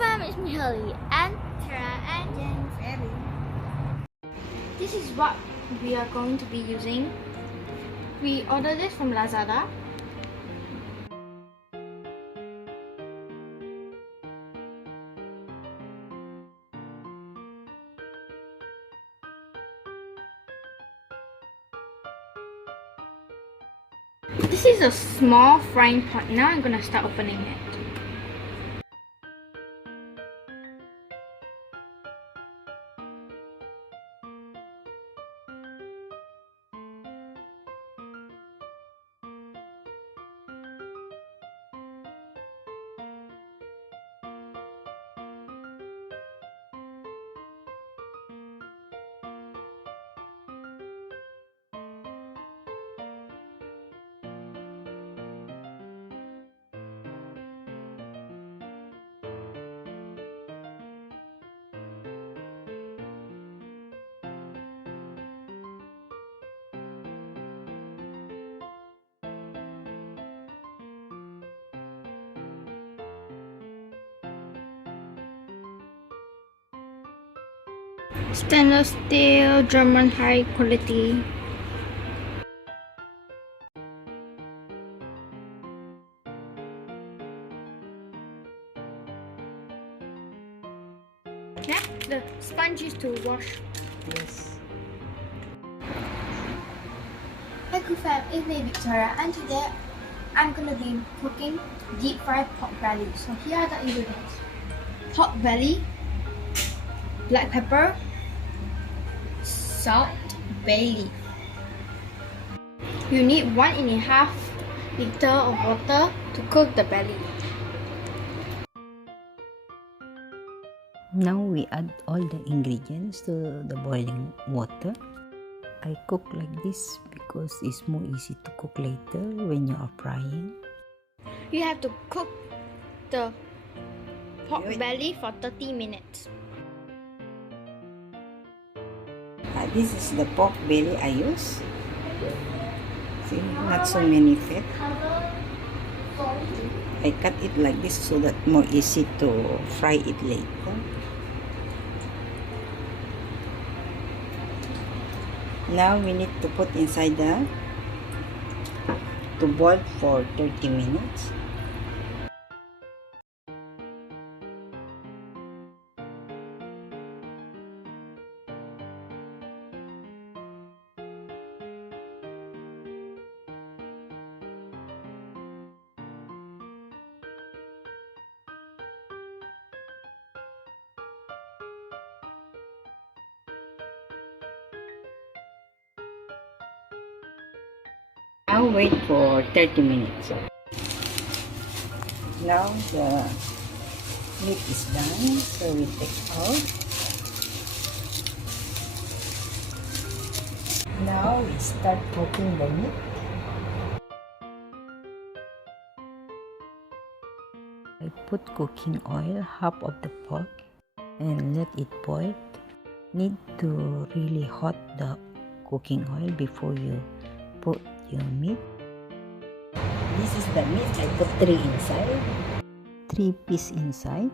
fam, it's me Hurley and Tara and James, Ellie. this is what we are going to be using. We ordered this from Lazada. This is a small frying pan. Now I'm gonna start opening it. Stainless steel, German high quality. Next, the sponge is to wash. Yes. Hi fam, it's me Victoria and today I'm gonna be cooking deep fried pork belly. So here are the ingredients. Pork belly, black pepper, salt, bay leaf. You need 1.5 liter of water to cook the belly. Now we add all the ingredients to the boiling water. I cook like this because it's more easy to cook later when you are frying. You have to cook the pork belly for 30 minutes. This is the pork belly I use. See, not so many fat. I cut it like this so that more easy to fry it later. Now we need to put inside to boil for 30 minutes. Now wait for 30 minutes. Now the meat is done, so we take out. Now we start cooking the meat. I put cooking oil half of the pork and let it boil. Need to really hot the cooking oil before you put your meat. This is the meat. I put 3 inside. 3 pieces inside.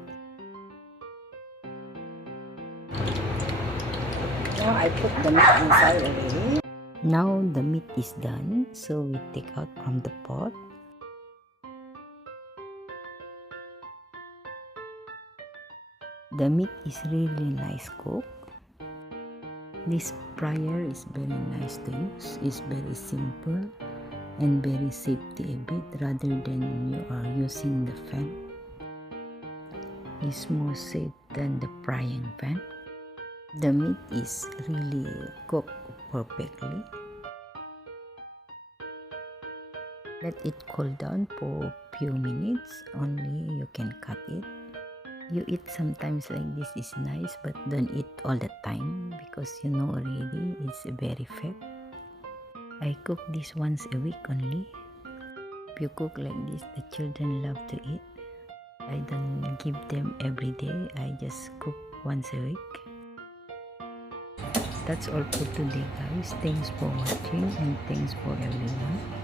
Now I put the meat inside already. Now the meat is done, so we take out from the pot. The meat is really nice cooked. This fryer is very nice to use. It's very simple and very safety a bit rather than you are using the fan. It's more safe than the frying pan. The meat is really cooked perfectly. Let it cool down for few minutes, only you can cut it. You eat sometimes like this is nice, but don't eat all the time because you know already it's very fat. I cook this once a week only. If you cook like this, the children love to eat. I don't give them every day. I just cook once a week. That's all for today, guys. Thanks for watching and thanks for everyone.